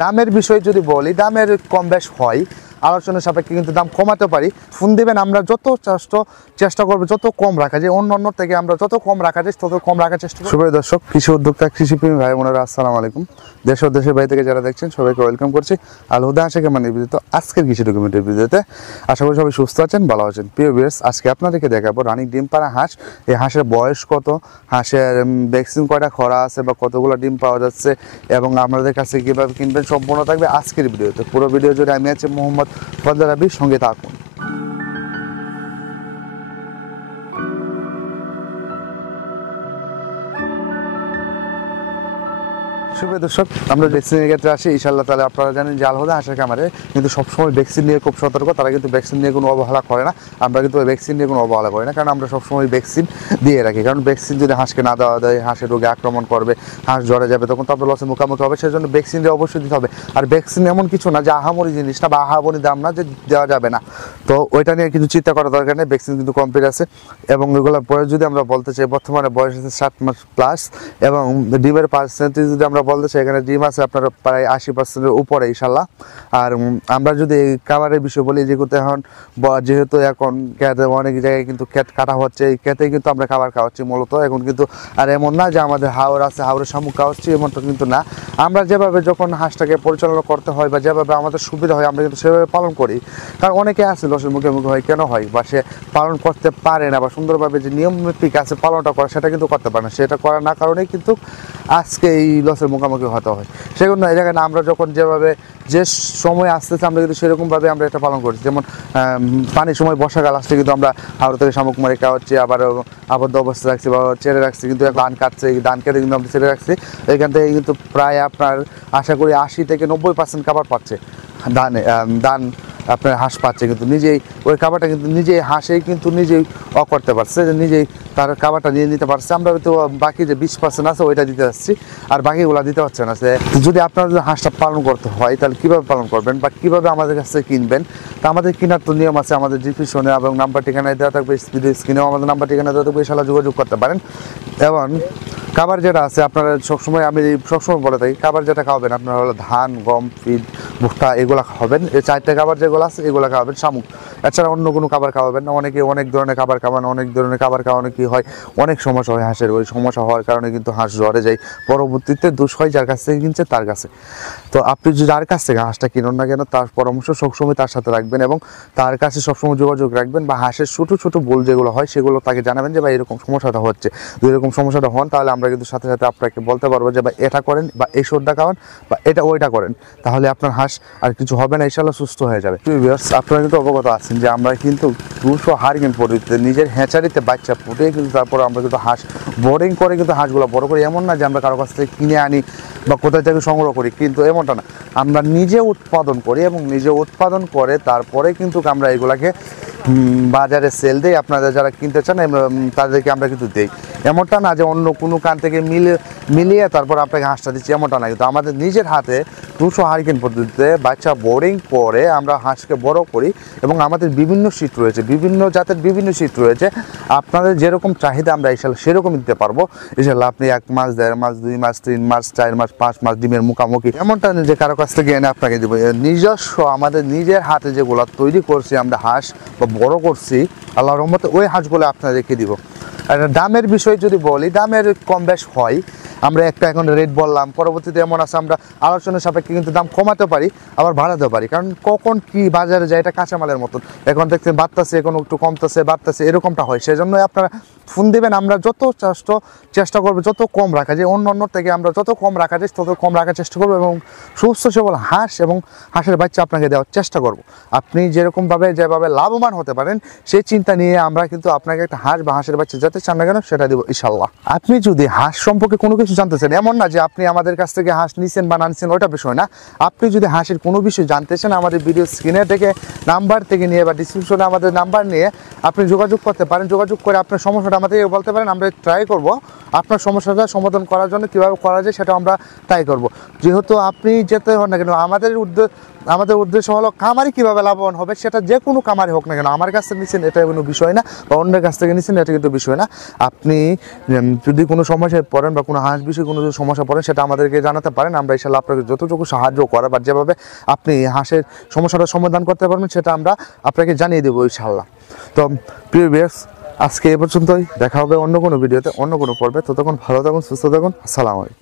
দামের বিষয় যদি বলি, দামের কম বেশ হয়, আলোচনার সাপেক্ষে কিন্তু দাম কমাতে পারি। ফোন দিবেন, আমরা যত চেষ্টা করবো যত কম রাখা যায়, অন্য থেকে আমরা যত কম রাখা যায় তত কম রাখার চেষ্টা করব। সুপ্রিয় দর্শক, কৃষি উদ্যোক্তা, কৃষিপ্রেমী ভাই বোনেরা, আসসালামু আলাইকুম। দেশ ও দেশের বাইরে থেকে যারা দেখছেন সবাইকে ওয়েলকাম করছি আল হুদা হাঁসে খামার নিবেদিত আজকের কৃষি ডকুমেন্টের ভিডিওতে। আশা করি সবাই সুস্থ আছেন, ভালো আছেন। প্রিয় ভিউয়ার্স, আজকে আপনাদেরকে দেখাবো রানিং ডিম পাড়া হাঁস। এই হাঁসের বয়স কত, হাঁসের ভ্যাকসিন কয়টা খরা আছে বা কতগুলো ডিম পাওয়া যাচ্ছে এবং আপনাদের কাছে কীভাবে কিনবেন সম্পূর্ণ থাকবে আজকের ভিডিওতে। পুরো ভিডিও জুড়ে আমি আছি মোহাম্মদ ফজল রাব্বি, সঙ্গে থাকুন। সুপ্রিয় দর্শক, আমরা ভ্যাকসিনের ক্ষেত্রে আসি। ইনশাআল্লাহ তাহলে আপনারা জানেন যে আল হুদা হাঁসের খামারে কিন্তু সবসময় ভ্যাকসিন নিয়ে খুব সতর্ক। তারা কিন্তু ভ্যাকসিন নিয়ে কোনো অবহেলা করে না, আমরা কিন্তু ওই ভ্যাকসিন নিয়ে কোনো অবহেলা করি না, কারণ আমরা সবসময় ভ্যাকসিন দিয়ে রাখি। কারণ ভ্যাকসিন যদি হাঁসকে না দেওয়া দেয়, হাঁসের রোগে আক্রমণ করবে, হাঁস জ্বরে যাবে, তখন তো আপনার লসের মুখোমুখি হবে। সেই জন্য ভ্যাকসিন দিয়ে অবশ্যই দিতে হবে। আর ভ্যাকসিন এমন কিছু না যে আহামরি জিনিস না বা আহামরি দাম না যে দেওয়া যাবে না, তো ওইটা নিয়ে কিছু চিন্তা করার দরকার নেই। ভ্যাকসিন কিন্তু কমপ্লিট আছে এবং এগুলোর বয়স যদি আমরা বলতে চাই, বর্তমানে বয়স আছে 7 মাস প্লাস। এবং ডিমের পার্সেন্টেজ যদি আমরা বলতে চাই, এখানে ডিম আছে আপনার প্রায় 80%-এর উপরে ইনশাল্লাহ। আর আমরা যদি খাবারের বিষয় বলি, যেহেতু এখন অনেক জায়গায় কিন্তু ক্ষেত কাটা হচ্ছে, এই ক্ষেতেই কিন্তু আমরা খাবার খাওয়াচ্ছি মূলত এখন কিন্তু। আর এমন না যে আমাদের হাওর আছে, হাওরের শামুক খাওয়াচ্ছি, এমনটা কিন্তু না। আমরা যেভাবে যখন হাঁসটাকে পরিচালনা করতে হয় বা যেভাবে আমাদের সুবিধা হয়, আমরা কিন্তু সেভাবে পালন করি। কারণ অনেকে আছে লসের মুখে হয়, কেন হয় বা সে পালন করতে পারে না বা সুন্দরভাবে যে নিয়মমাফিক আছে পালনটা করে সেটা কিন্তু করতে পারে না। সেটা করার না কারণেই কিন্তু আজকে এই লসের মুখোমুখি হতে হয়। সেজন্য এই জায়গায় আমরা যখন যেভাবে যে সময় আসতেছে, আমরা কিন্তু সেরকমভাবে আমরা এটা পালন করছি। যেমন পানির সময় বর্ষাকাল আসছে, কিন্তু আমরা হাওড় থেকে শামুক মারি খাওয়াচ্ছি, আবার আবদ্ধ অবস্থা রাখছি বা ছেড়ে রাখছি, কিন্তু ধান কাটছে, এই ধান কেটে কিন্তু আমরা ছেড়ে রাখছি। এখান থেকে কিন্তু প্রায় আপনার আশা করি 80-90% খাবার পাচ্ছে ধান আপনার হাঁস পাচ্ছে। কিন্তু নিজেই ওই খাবারটা কিন্তু নিজেই হাঁসেই কিন্তু নিজেই করতে পারছে, যে নিজেই তার খাবারটা নিয়ে নিতে পারছে। আমরা তো বাকি যে 20% আছে ওইটা দিতে যাচ্ছি, আর বাকিগুলো দিতে হচ্ছে না। যদি আপনার যদি হাঁসটা পালন করতে হয়, তাহলে কীভাবে পালন করবেন বা কীভাবে আমাদের কাছ থেকে কিনবেন, তা আমাদের কেনার তো নিয়ম আছে। আমাদের ডিসক্রিপশনে এবং নাম্বার ঠিকানায় দেওয়া থাকবে, ভিডিও স্ক্রিনেও আমাদের নাম্বার ঠিকানা দেওয়া থাকবে, ইনশাআল্লাহ যোগাযোগ করতে পারেন। এবং খাবার যেটা আছে আপনারা সবসময়, আমি সবসময় বলে থাকি, খাবার যেটা খাওয়াবেন আপনারা হলো ধান, গম, ফিড, ভুট্টা, এগুলো খাওয়াবেন। এই 4টা খাবার যেগুলো আছে এগুলো খাওয়াবেন, শামুক। এছাড়া অন্য কোনো খাবার খাওয়াবেন না। অনেকে অনেক ধরনের খাবার খাওয়ান, অনেক ধরনের খাবার খাওয়ানো কী হয়, অনেক সমস্যা হয় হাঁসের। ওই সমস্যা হওয়ার কারণে কিন্তু হাঁস জ্বরে যায়, পরবর্তীতে দোষ হয় যার কাছ থেকে কিনছে তার কাছে। তো আপনি যার কাছ থেকে হাঁসটা কিনুন না কেন, তার পরামর্শ সবসময় তার সাথে রাখবেন এবং তার কাছে সবসময় যোগাযোগ রাখবেন। বা হাঁসের ছোটো ছোটো ভুল যেগুলো হয় সেগুলো তাকে জানাবেন যে ভাই এরকম সমস্যাটা হচ্ছে। যদি এরকম সমস্যাটা হন, তাহলে আমরা কিন্তু সাথে সাথে আপনাকে বলতে পারবো যে ভাই এটা করেন বা এই সর্দা খাওয়ান বা এটা ওইটা করেন, তাহলে আপনার হাঁস আর কিছু হবে না, ইনশাআল্লাহ সুস্থ হয়ে যাবে। আপনারা কিন্তু অবগত আছেন যে আমরা কিন্তু 200 হারিকেন পদ্ধতিতে নিজের হ্যাচারিতে বাচ্চা ফুটে কিন্তু তারপরে আমরা কিন্তু হাঁস বোর্ডিং করে কিন্তু হাঁসগুলো বড় করি। এমন না যে আমরা কারো কাছ থেকে কিনে আনি বা কোথায় থেকে সংগ্রহ করি, কিন্তু এমনটা না। আমরা নিজে উৎপাদন করি এবং নিজে উৎপাদন করে তারপরে কিন্তু আমরা এগুলাকে বাজারে সেল দিই। আপনারা যারা কিনতে চান তাদেরকে আমরা কিন্তু দিই। এমনটা না যে অন্য কোনো কান থেকে মিলিয়ে তারপর আপনাকে হাঁসটা দিচ্ছি, এমনটা না। কিন্তু আমাদের নিজের হাতে 200 হারিকেন পদ্ধতিতে বাচ্চা বোর্ডিং করে আমরা হাঁসকে বড় করি এবং আমাদের বিভিন্ন শীট রয়েছে, বিভিন্ন জাতের বিভিন্ন শীট রয়েছে। আপনাদের যেরকম চাহিদা আমরা ইনশাআল্লাহ সেরকম দিতে পারবো। ইনশাআল্লাহ আপনি 1 মাস, 1.5 মাস, 2 মাস, 3 মাস, 4 মাস, 5 মাস ডিমের মুখামুখি, এমনটা যে কারো কাছ থেকে এনে আপনাকে দেবো। নিজস্ব আমাদের নিজের হাতে যেগুলো তৈরি করছি আমরা হাঁস বা বড় করছি, আল্লাহর রহমতে ওই হাঁসগুলো আপনারা রেখে দিব। আর দামের বিষয় যদি বলি, দামের কম বেশ হয়। আমরা একটা এখন রেট বললাম, পরবর্তীতে এমন আছে আমরা আলোচনার সাপেক্ষে কিন্তু দাম কমাতে পারি, আবার বাড়াতে পারি। কারণ কখন কি বাজারে যায় এটা কাঁচামালের মতন, এখন দেখছেন বাড়তেছে, এখন একটু কমতেছে, বাড়তেছে, এরকমটা হয়। সেজন্যই আপনারা ফোন দেবেন, আমরা যত চেষ্টা করবো যত কম রাখা যায়, অন্য থেকে আমরা যত কম রাখা যায় তত কম রাখার চেষ্টা করবো এবং সুস্থ সবল হাঁস এবং হাঁসের বাচ্চা আপনাকে দেওয়ার চেষ্টা করব। আপনি যেভাবে লাভবান হতে পারেন সেই চিন্তা নিয়ে আমরা কিন্তু আপনাকে একটা হাঁস বা হাঁসের বাচ্চা যাতে চান না কেন সেটা দেবো ইনশাআল্লাহ। আপনি যদি হাঁস সম্পর্কে কোনো কিছু জানতে চান, এমন না যে আপনি আমাদের কাছ থেকে হাঁস নিছেন বা না নিছেন ওইটা বিষয় না। আপনি যদি হাঁসের কোনো বিষয় জানতে চান, আমাদের ভিডিও স্ক্রিনে থেকে নাম্বার থেকে নিয়ে বা ডিসক্রিপশনে আমাদের নাম্বার নিয়ে আপনি যোগাযোগ করতে পারেন। যোগাযোগ করে আপনার সমস্যাটা সমস্যাটা আমাদেরকে বলতে পারেন, আমরা ট্রাই করব আপনার সমস্যাটা সমাধান করার জন্য কীভাবে করা যায় সেটা আমরা ট্রাই করব। যেহেতু আপনি যেতে হন না কেন, আমাদের উদ্দেশ্য হলো খামারি কীভাবে লাভবান হবে, সেটা যে কোনো খামারি হোক না কেন, আমার কাছ থেকে নিচ্ছেন এটা কোনো বিষয় না, বা অন্যের কাছ থেকে নিচ্ছেন এটা কিন্তু বিষয় না। আপনি যদি কোনো সমস্যায় পড়েন বা কোনো হাঁস বিষয়ে কোনো যদি সমস্যা পড়েন সেটা আমাদেরকে জানাতে পারেন, আমরা ইনশাআল্লাহ আপনাকে যতটুকু সাহায্য করা বা যেভাবে আপনি হাঁসের সমস্যাটা সমাধান করতে পারবেন সেটা আমরা আপনাকে জানিয়ে দেবো ইনশাআল্লাহ। তো প্রিয় ভিউয়ার্স, আজকে এ পর্যন্তই, দেখা হবে অন্য কোনো ভিডিওতে, অন্য কোনো পর্বে। ততক্ষণ ভালো থাকুন, সুস্থ থাকুন, আসসালামু আলাইকুম।